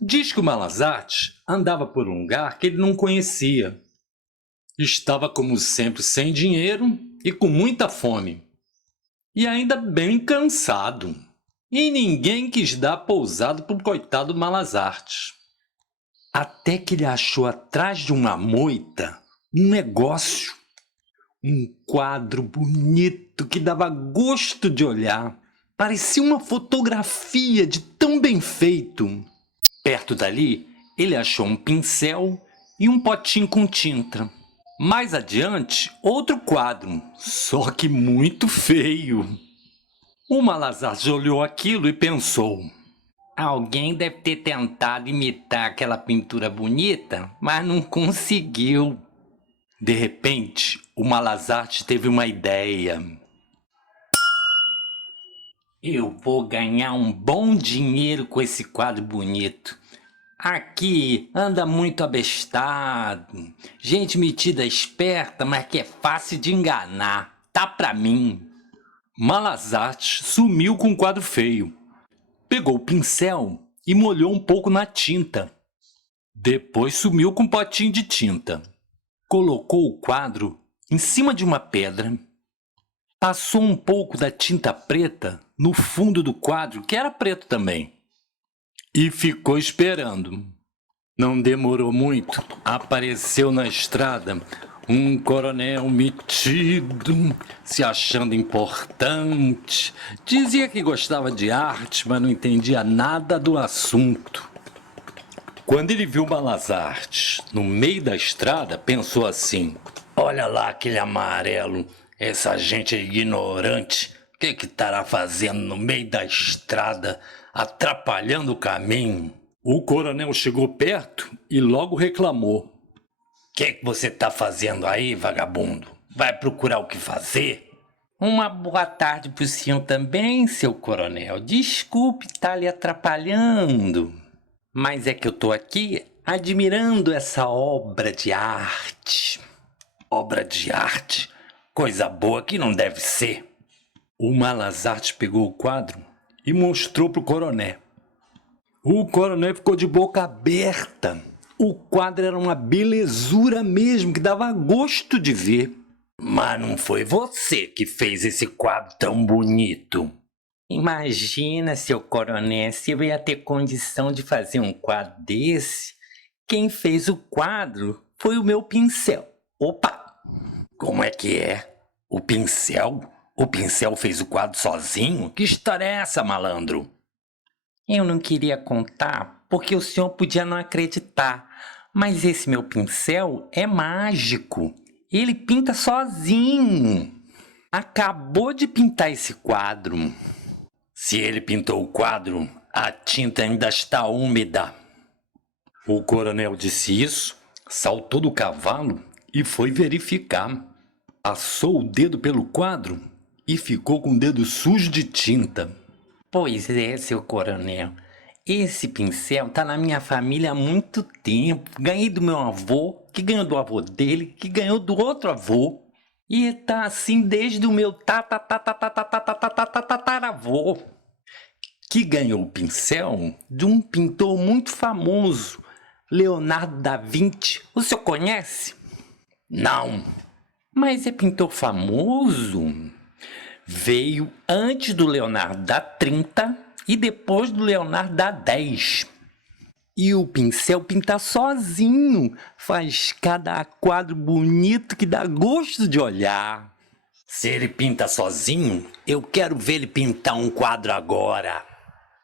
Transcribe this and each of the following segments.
Diz que o Malazarte andava por um lugar que ele não conhecia. Estava, como sempre, sem dinheiro e com muita fome. E ainda bem cansado. E ninguém quis dar pousada pro coitado Malazarte. Até que ele achou atrás de uma moita um negócio. Um quadro bonito que dava gosto de olhar. Parecia uma fotografia de tão bem feito. Perto dali, ele achou um pincel e um potinho com tinta. Mais adiante, outro quadro, só que muito feio. O Malazarte olhou aquilo e pensou: alguém deve ter tentado imitar aquela pintura bonita, mas não conseguiu. De repente, o Malazarte teve uma ideia. Eu vou ganhar um bom dinheiro com esse quadro bonito. Aqui anda muito abestado, gente metida esperta, mas que é fácil de enganar. Tá pra mim. Malazarte sumiu com o quadro feio. Pegou o pincel e molhou um pouco na tinta. Depois sumiu com um potinho de tinta. Colocou o quadro em cima de uma pedra. Passou um pouco da tinta preta no fundo do quadro, que era preto também. E ficou esperando. Não demorou muito. Apareceu na estrada um coronel metido, se achando importante. Dizia que gostava de arte, mas não entendia nada do assunto. Quando ele viu Malazarte no meio da estrada, pensou assim: olha lá aquele amarelo, essa gente é ignorante. O que estará fazendo no meio da estrada, atrapalhando o caminho? O coronel chegou perto e logo reclamou: o que você está fazendo aí, vagabundo? Vai procurar o que fazer? Uma boa tarde para o senhor também, seu coronel. Desculpe estar lhe atrapalhando, mas é que eu estou aqui admirando essa obra de arte. Obra de arte? Coisa boa que não deve ser. O Malazarte pegou o quadro e mostrou para o coronel. O coronel ficou de boca aberta. O quadro era uma belezura mesmo, que dava gosto de ver. Mas não foi você que fez esse quadro tão bonito. Imagina, seu coronel, se eu ia ter condição de fazer um quadro desse. Quem fez o quadro foi o meu pincel. Opa! Como é que é? O pincel? O pincel fez o quadro sozinho? Que história é essa, malandro? Eu não queria contar porque o senhor podia não acreditar, mas esse meu pincel é mágico. Ele pinta sozinho. Acabou de pintar esse quadro. Se ele pintou o quadro, a tinta ainda está úmida. O coronel disse isso, saltou do cavalo e foi verificar. Passou o dedo pelo quadro e ficou com o dedo sujo de tinta. Pois é, seu coronel. Esse pincel tá na minha família há muito tempo. Ganhei do meu avô, que ganhou do avô dele, que ganhou do outro avô. E tá assim desde o meu tataravô, que ganhou o pincel de um pintor muito famoso, Leonardo da Vinci. O senhor conhece? Não. Mas é pintor famoso. Veio antes do Leonardo da 30 e depois do Leonardo da 10. E o pincel pinta sozinho, faz cada quadro bonito que dá gosto de olhar. Se ele pinta sozinho, eu quero ver ele pintar um quadro agora.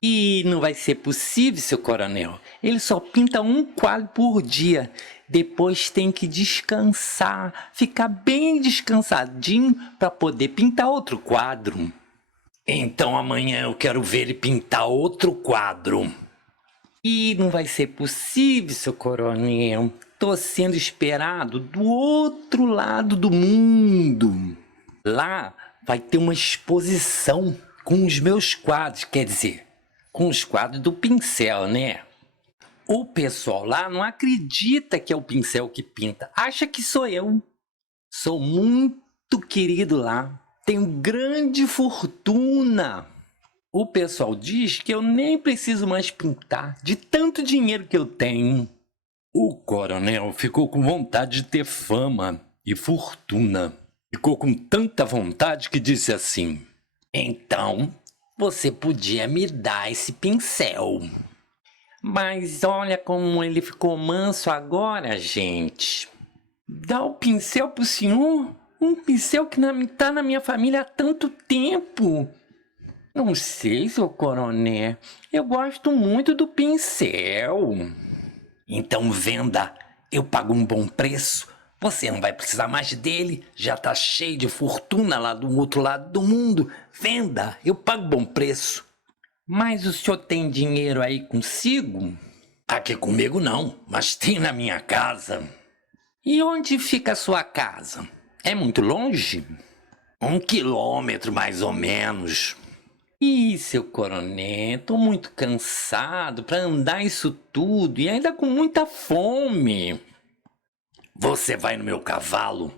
E não vai ser possível, seu coronel. Ele só pinta um quadro por dia. Depois tem que descansar, ficar bem descansadinho para poder pintar outro quadro. Então amanhã eu quero ver ele pintar outro quadro. E não vai ser possível, seu coronel. Tô sendo esperado do outro lado do mundo. Lá vai ter uma exposição com os meus quadros, quer dizer, com os quadros do pincel, né? O pessoal lá não acredita que é o pincel que pinta, acha que sou eu. Sou muito querido lá, tenho grande fortuna. O pessoal diz que eu nem preciso mais pintar, de tanto dinheiro que eu tenho. O coronel ficou com vontade de ter fama e fortuna. Ficou com tanta vontade que disse assim: então, você podia me dar esse pincel. Mas olha como ele ficou manso agora, gente. Dá o pincel pro senhor? Um pincel que tá na minha família há tanto tempo. Não sei, seu coronel. Eu gosto muito do pincel. Então venda. Eu pago um bom preço. Você não vai precisar mais dele. Já tá cheio de fortuna lá do outro lado do mundo. Venda. Eu pago bom preço. Mas o senhor tem dinheiro aí consigo? Aqui comigo não, mas tem na minha casa. E onde fica a sua casa? É muito longe? 1 quilômetro mais ou menos. Ih, seu coronel, tô muito cansado para andar isso tudo e ainda com muita fome. Você vai no meu cavalo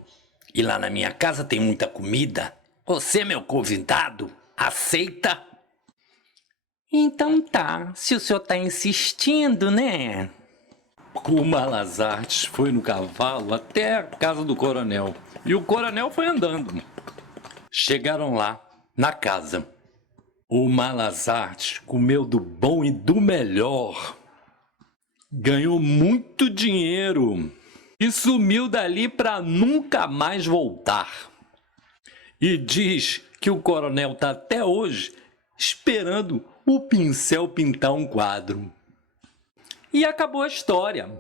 e lá na minha casa tem muita comida. Você é meu convidado, aceita? Então tá, se o senhor tá insistindo, né? O Malas Artes foi no cavalo até a casa do coronel e o coronel foi andando. Chegaram lá, na casa. O Malas Artes comeu do bom e do melhor. Ganhou muito dinheiro e sumiu dali para nunca mais voltar. E diz que o coronel tá até hoje esperando o pincel pintar um quadro. E acabou a história.